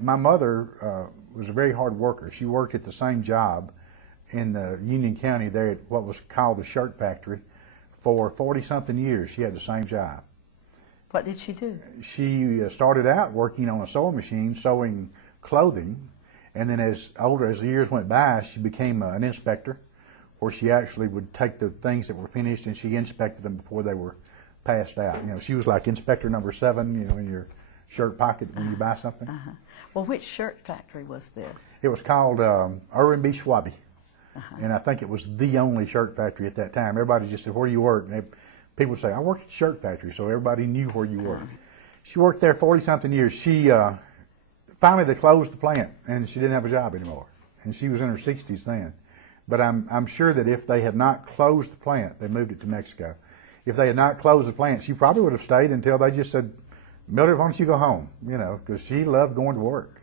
My mother was a very hard worker. She worked at the same job in Union County there at what was called the shirt factory for 40-something years. She had the same job. What did she do? She started out working on a sewing machine, sewing clothing, and then as the years went by, she became an inspector, where she actually would take the things that were finished and she inspected them before they were passed out. You know, she was like inspector number 7, you know, in your shirt pocket when you buy something. Well, which shirt factory was this? It was called Irwin B. Schwabe, and I think it was the only shirt factory at that time. Everybody just said, "Where do you work?" And people would say, "I worked at the shirt factory," so everybody knew where you worked. She worked there 40-something years. She finally they closed the plant, and she didn't have a job anymore. And she was in her 60s then. But I'm sure that if they had not closed the plant, they moved it to Mexico. If they had not closed the plant, she probably would have stayed until they just said, "Mildred, why don't you go home?" You know, because she loved going to work.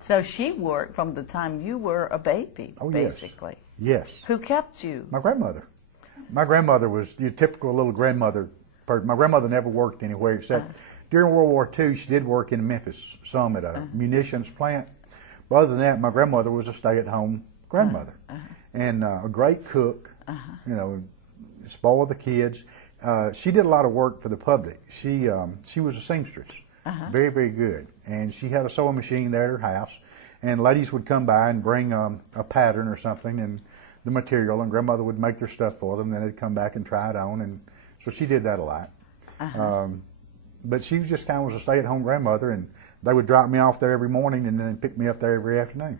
So she worked from the time you were a baby, basically. Yes. Who kept you? My grandmother. My grandmother was the typical little grandmother person. My grandmother never worked anywhere except during World War II. She did work in Memphis, some at a munitions plant. But other than that, my grandmother was a stay-at-home grandmother and a great cook. You know, spoiled the kids. She did a lot of work for the public. She was a seamstress, very, very good. And she had a sewing machine there at her house. And ladies would come by and bring a pattern or something and the material, and grandmother would make their stuff for them. Then they'd come back and try it on. And so she did that a lot. But she just kind of was a stay-at-home grandmother, and they would drop me off there every morning and then pick me up there every afternoon.